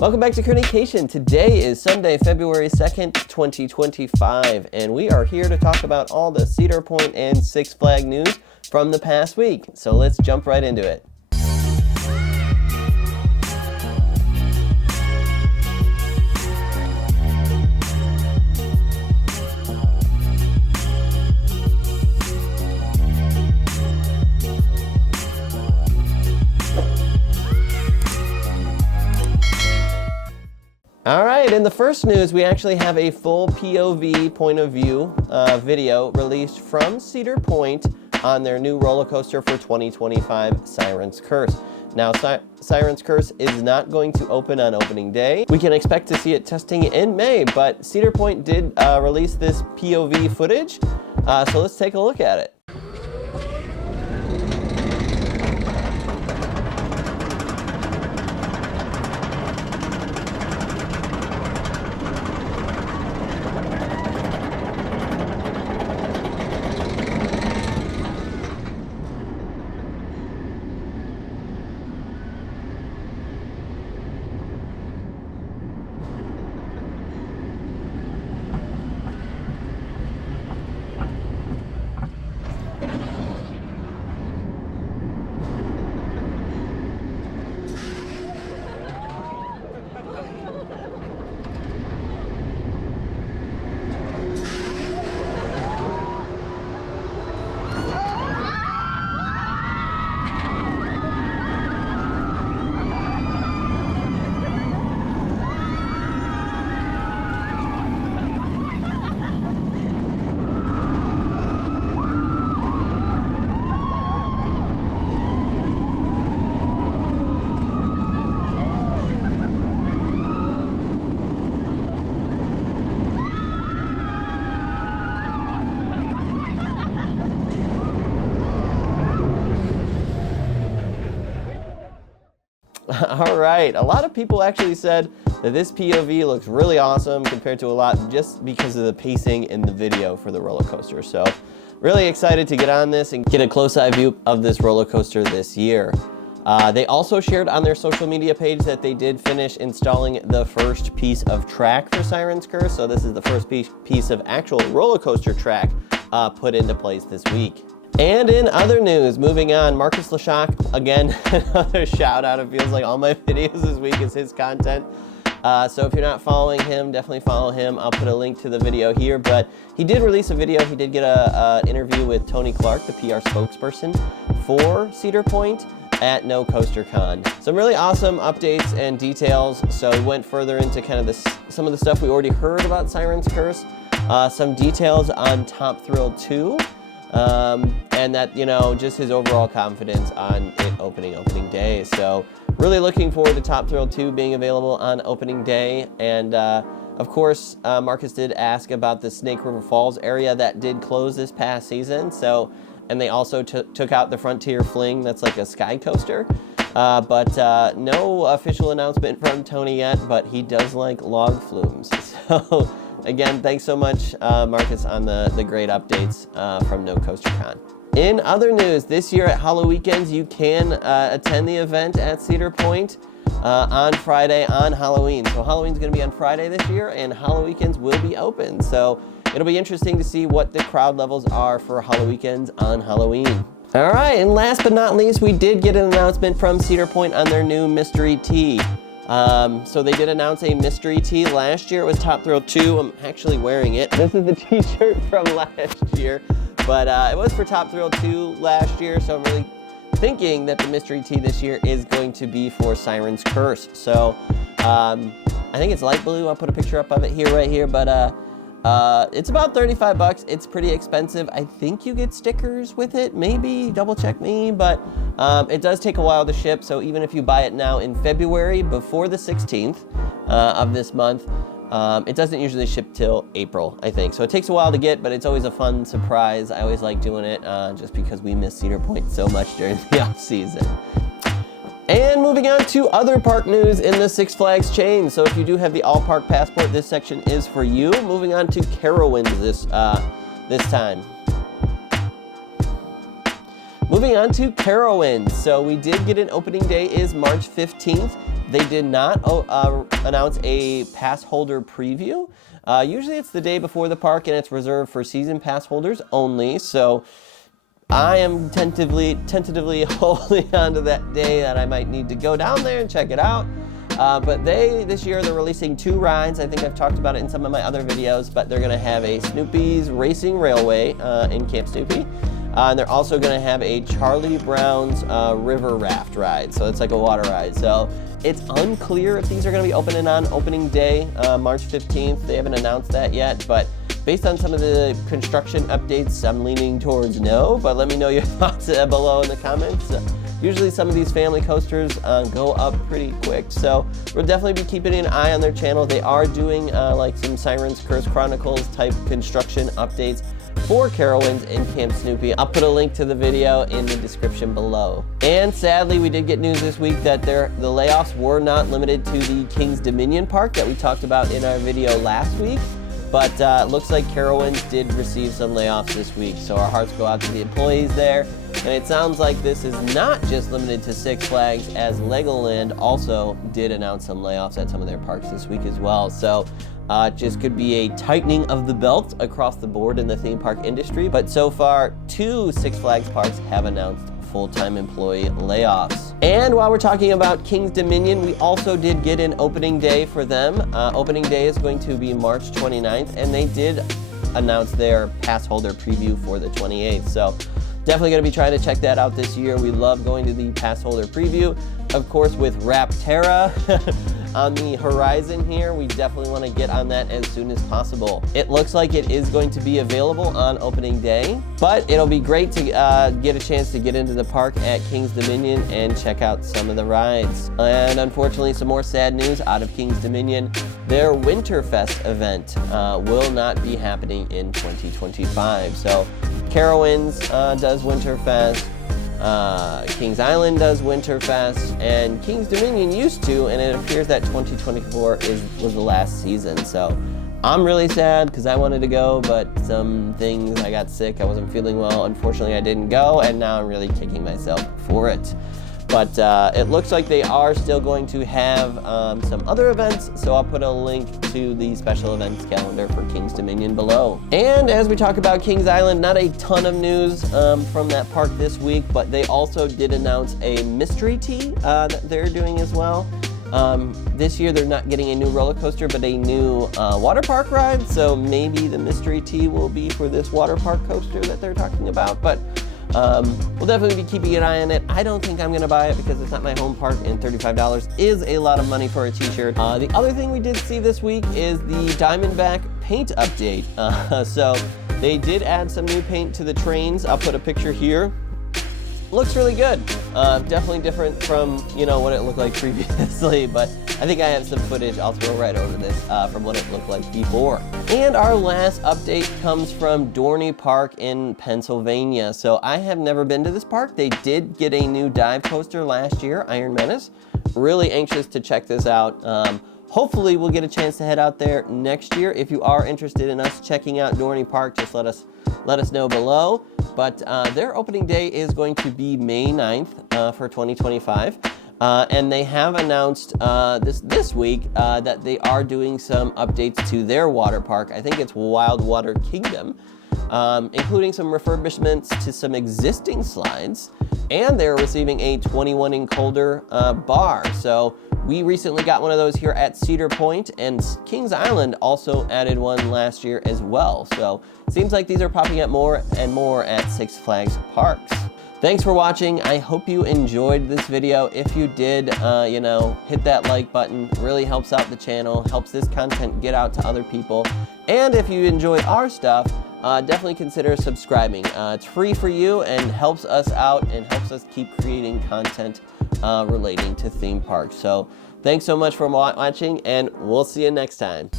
Welcome back to Kerney-cation. Today is Sunday, February 2nd, 2025, and we are here to talk about all the Cedar Point and Six Flags news from the past week. So let's jump right into it. All right, in the first news, we actually have a full POV point of view video released from Cedar Point on their new roller coaster for 2025, Siren's Curse. Now, Siren's Curse is not going to open on opening day. We can expect to see it testing in May, but Cedar Point did release this POV footage, so let's take a look at it. All right, a lot of people actually said that this POV looks really awesome compared to a lot just because of the pacing in the video for the roller coaster. So really excited to get on this and get a close-eye view of this roller coaster this year. They also shared on their social media page that they did finish installing the first piece of track for Siren's Curse. So this is the first piece of actual roller coaster track put into place this week. And in other news, moving on, Marcus Leshock, again, another shout out. It feels like all my videos this week is his content. So if you're not following him, definitely follow him. I'll put a link to the video here, but he did release a video. He did get an interview with Tony Clark, the PR spokesperson for Cedar Point at No Coaster Con. Some really awesome updates and details. So we went further into kind of some of the stuff we already heard about Siren's Curse, some details on Top Thrill 2, and that, you know, just his overall confidence on it opening day. So really looking forward to Top Thrill 2 being available on opening day. And of course, Marcus did ask about the Snake River Falls area that did close this past season. So, and they also took out the Frontier Fling, that's like a sky coaster. But no official announcement from Tony yet, but he does like log flumes. So again, thanks so much, Marcus, on the great updates from No Coaster Con. In other news, this year at Halloweekends, you can attend the event at Cedar Point on Friday on Halloween. So Halloween's going to be on Friday this year, and Halloweekends will be open. So it'll be interesting to see what the crowd levels are for Halloweekends on Halloween. All right, and last but not least, we did get an announcement from Cedar Point on their new mystery tee. So they did announce a mystery tee. Last year it was Top Thrill 2. I'm actually wearing it. This is the t-shirt from last year, but it was for Top Thrill 2 last year, so I'm really thinking that the mystery tee this year is going to be for Siren's Curse. So I think it's light blue. I'll put a picture up of it here, right here, but it's about 35 bucks. It's pretty expensive. I think you get stickers with it, maybe, double check me, but it does take a while to ship. So even if you buy it now in February before the 16th of this month, it doesn't usually ship till April, I think. So it takes a while to get, but it's always a fun surprise. I always like doing it just because we miss Cedar Point so much during the off season. And moving on to other park news in the Six Flags chain. So if you do have the All Park Passport, this section is for you. Moving on to Carowinds this time. Moving on to Carowinds. So we did get an opening day is March 15th. they did not announce a pass holder preview. Usually it's the day before the park and it's reserved for season pass holders only. So I am tentatively holding on to that day that I might need to go down there and check it out. But this year they're releasing 2 rides. I think I've talked about it in some of my other videos, but they're gonna have a Snoopy's Racing Railway in Camp Snoopy. And they're also gonna have a Charlie Brown's River Raft ride. So it's like a water ride. So it's unclear if these are gonna be opening on opening day, March 15th. They haven't announced that yet, but based on some of the construction updates, I'm leaning towards no, but let me know your thoughts below in the comments. Usually some of these family coasters go up pretty quick, so we'll definitely be keeping an eye on their channel. They are doing like some Siren's Curse Chronicles type construction updates for Carowinds and Camp Snoopy. I'll put a link to the video in the description below. And sadly, we did get news this week that the layoffs were not limited to the Kings Dominion Park that we talked about in our video last week. But it looks like Carowinds did receive some layoffs this week, so our hearts go out to the employees there. And it sounds like this is not just limited to Six Flags, as Legoland also did announce some layoffs at some of their parks this week as well. So it just could be a tightening of the belt across the board in the theme park industry. But so far, 2 Six Flags parks have announced full-time employee layoffs. And while we're talking about Kings Dominion, we also did get an opening day for them. Opening day is going to be March 29th, and they did announce their pass holder preview for the 28th. So definitely going to be trying to check that out this year. We love going to the pass holder preview. Of course, with Rapterra on the horizon here, we definitely want to get on that as soon as possible. It looks like it is going to be available on opening day, but it'll be great to get a chance to get into the park at Kings Dominion and check out some of the rides. And unfortunately, some more sad news out of Kings Dominion. Their Winterfest event will not be happening in 2025. So Carowinds does Winterfest, Kings Island does Winterfest, and Kings Dominion used to, and it appears that 2024 was the last season. So I'm really sad because I wanted to go, but some things, I got sick, I wasn't feeling well. Unfortunately, I didn't go, and now I'm really kicking myself for it. But it looks like they are still going to have some other events, so I'll put a link to the special events calendar for Kings Dominion below. And as we talk about Kings Island, not a ton of news from that park this week, but they also did announce a mystery tea that they're doing as well. This year they're not getting a new roller coaster, but a new water park ride, so maybe the mystery tea will be for this water park coaster that they're talking about. But we'll definitely be keeping an eye on it. I don't think I'm going to buy it because it's not my home park, and $35 is a lot of money for a t-shirt. The other thing we did see this week is the Diamondback paint update. So they did add some new paint to the trains. I'll put a picture here. Looks really good. Definitely different from, what it looked like previously, but I think I have some footage I'll throw right over this from what it looked like before. And our last update comes from Dorney Park in Pennsylvania. So I have never been to this park. They did get a new dive coaster last year, Iron Menace. Really anxious to check this out. Hopefully we'll get a chance to head out there next year. If you are interested in us checking out Dorney Park, just let us know below. But their opening day is going to be May 9th for 2025. And they have announced this week that they are doing some updates to their water park. I think it's Wild Water Kingdom, including some refurbishments to some existing slides. And they're receiving a 21 and colder bar. So we recently got one of those here at Cedar Point, and Kings Island also added one last year as well. So it seems like these are popping up more and more at Six Flags parks. Thanks for watching. I hope you enjoyed this video. If you did, hit that like button. It really helps out the channel, helps this content get out to other people. And if you enjoy our stuff, definitely consider subscribing. It's free for you and helps us out and helps us keep creating content relating to theme parks. So thanks so much for watching, and we'll see you next time.